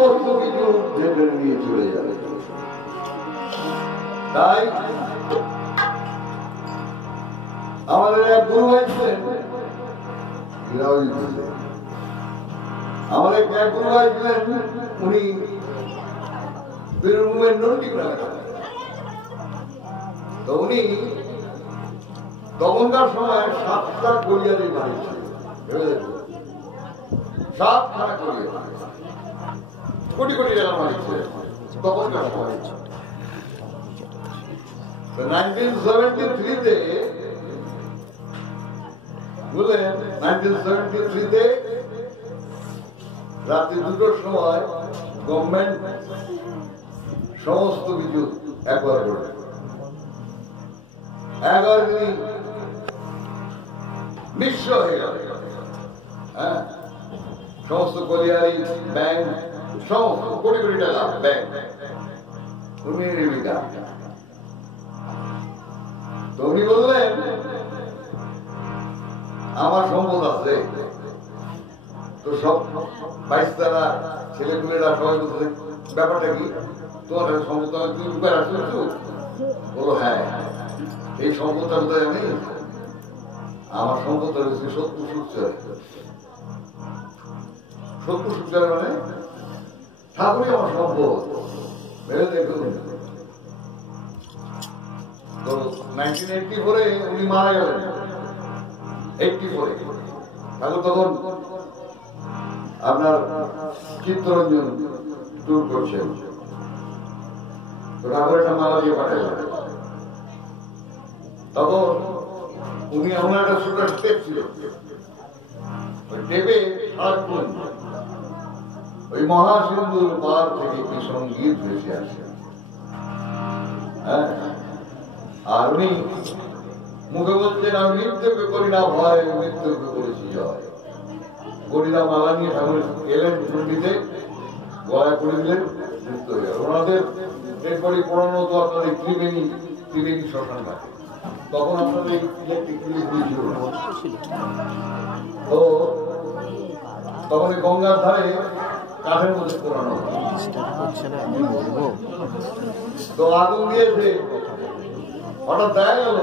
সমস্ত কিছু ঢেকে নিয়ে চলে যাবে। তাই আমাদের এক গুরু ভাই ছিলেন, আমাদের এক গুরু ভাই ছিলেন, উনি বীরভূমের নন্দী গ্রামে থাকেন। তো উনি তখনকার সময় 7টা গড়িয়ারি বাড়ি ছিল, 7খানা গড়িয়া, কোটি কোটি টাকা বাড়ি ছিল তখনকার সময়। 1973-তে বুঝলেন, 1973-তে রাত্রি 2টোর সময় গভর্নমেন্ট সমস্ত কিছু একবার করে 11 দিন নিঃস্ব হয়ে গেল। হ্যাঁ, সমস্ত কলিয়ারি ব্যাংক, সমস্ত কোটি কোটি টাকা ব্যাংক উনি নির্বিকা। তো উনি বললেন আমার সম্পদ আছে, তো সব 22 তারা ছেলেপুলেরা সবাই বলছে ব্যাপারটা কি, তোমার সম্পদ তুমি রূপায় আসছো? বলো হ্যাঁ, এই সম্পদটা কোথায় আমি, আমার সম্পদটা রয়েছে 70 সুচার। 70 সুচার মানে ঠাকুরই আমার সম্পদ, ভেবে দেখুন। তো 1984-এ উনি মারা গেলেন, 84-এ। ঠাকুর তখন আপনার চিত্তরঞ্জন ট্যুর করছেন, তো ঠাকুর একটা মালা দিয়ে পাঠালেন। তখন উনি এমন একটা সুন্দর স্টেপ ছিল, ওই টেপে সারাক্ষণ ওই মহাসিন্ধুর পার থেকে কি সঙ্গীত ভেসে আসে। হ্যাঁ, আর উনি মুখে বলছেন আমি মৃত্যুকে করি না ভয়, মৃত্যুকে করেছি জয়। গরিলা মালা নিয়ে ঠাকুর এলেন মন্দিরে, গলায় করে দিলেন, মৃত্যু হয়ে গেল। ওনাদের ডেড বডি পড়ানো তো আপনার এই ত্রিবেণী শ্মশান ঘাটে, তখন আপনাদের ইলেকট্রিক পুলিশ ছিল না। তো তখন এই গঙ্গার ধারে কাঠের মধ্যে পোড়ানো, তো আগুন দিয়েছে। হঠাৎ দেখা গেল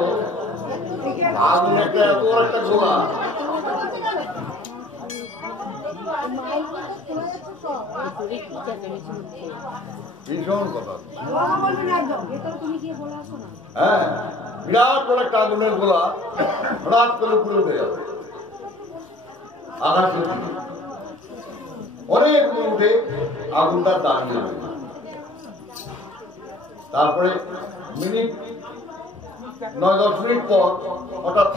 আগুন একটা এত বড় একটা গোলা, ভীষণ কথা। হ্যাঁ, বিরাট বড় একটা আগুনের গোলা হঠাৎ করে উপরে উঠে যাবে আকাশের দিকে, অনেক উঠে আগুনটা দাঁড়িয়ে যাবে। তারপরে মিনিট 9-10 মিনিট পর হঠাৎ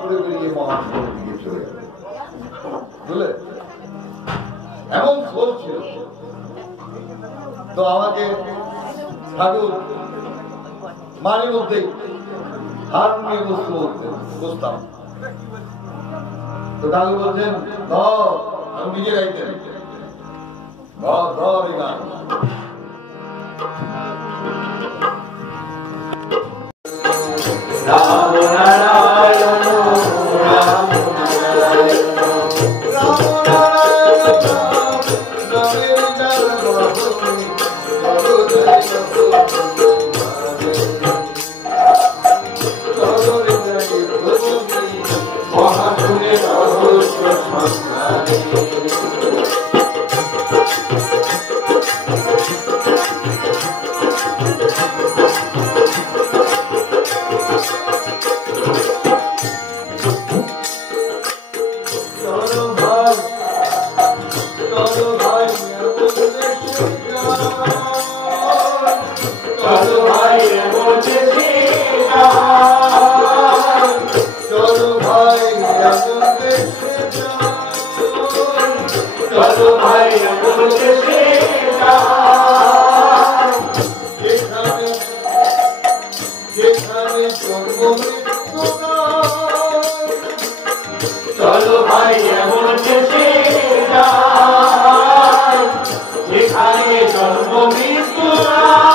করে বেরিয়ে মহাসাগরের দিকে চলে যাবে, বুঝলে, এমন খোঁজ ছিল। তো আমাকে ঠাকুর মাঝে মধ্যেই হার নিয়ে বসতাম। তো ঠাকুর বলছেন ধর, আমি নিজে গাইতেন, ধর ধর এই গান। রাম নারায়ণ রাম নারায়ণ রাম চলো ভাই এমন দেশে যাই যেখানে জন্ম মৃত্যু ভাবনা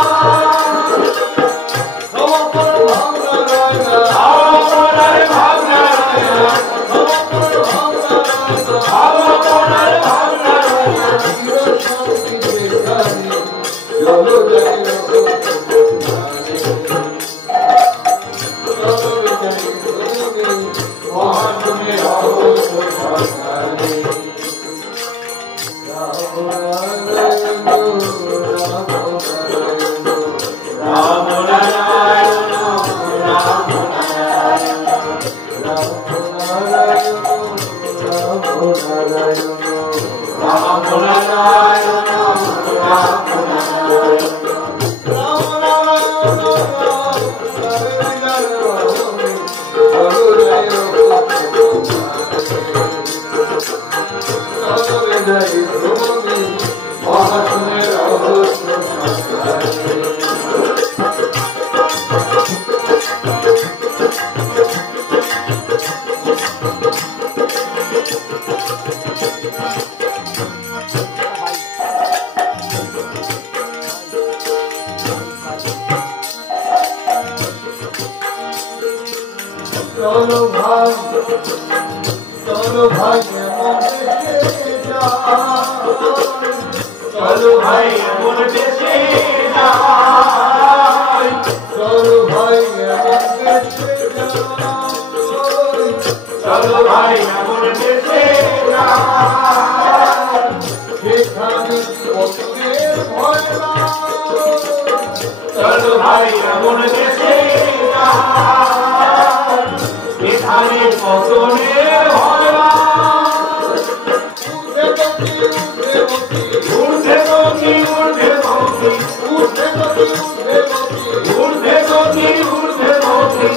মহাশূন্যে রহস্য সঞ্চারে রাম নারায়ণ রাম মহাশূন্যে রহস্য চলো ভাই চলো ভাই এমন দেশে যাই চলো ভাই এমন দেশে যাই চলো ভাই এমন দেশে যাই চলো ভাই এমন দেশে যাই সেখানে পথের ভয় নাই চলো ভাই এমন দেশে যাই এখানে পতনের ভয় নাই ঊর্ধ্বে গতি ঊর্ধ্বে গতি ঊর্ধ্বে গতি ঊর্ধ্বে গতি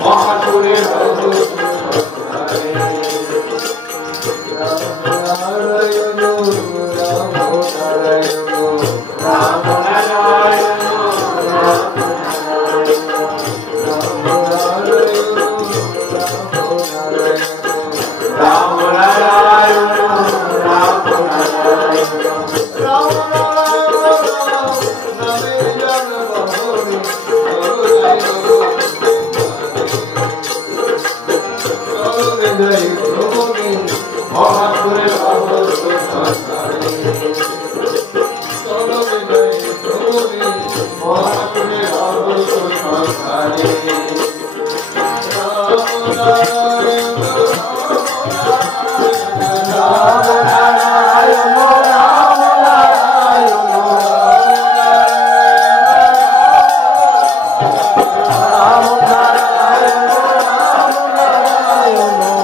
মহাশূন্যে রহস্য রাম নারায়ণ রাম নারায়ণ রাম নারায়ণ মহাশূন্যে রহস্য সঞ্চারে মহাশূন্যে রহস্য সঞ্চারে রাম নারায়ণ রাম নারায়ণ রাম নারায়ণ রাম নারায়ণ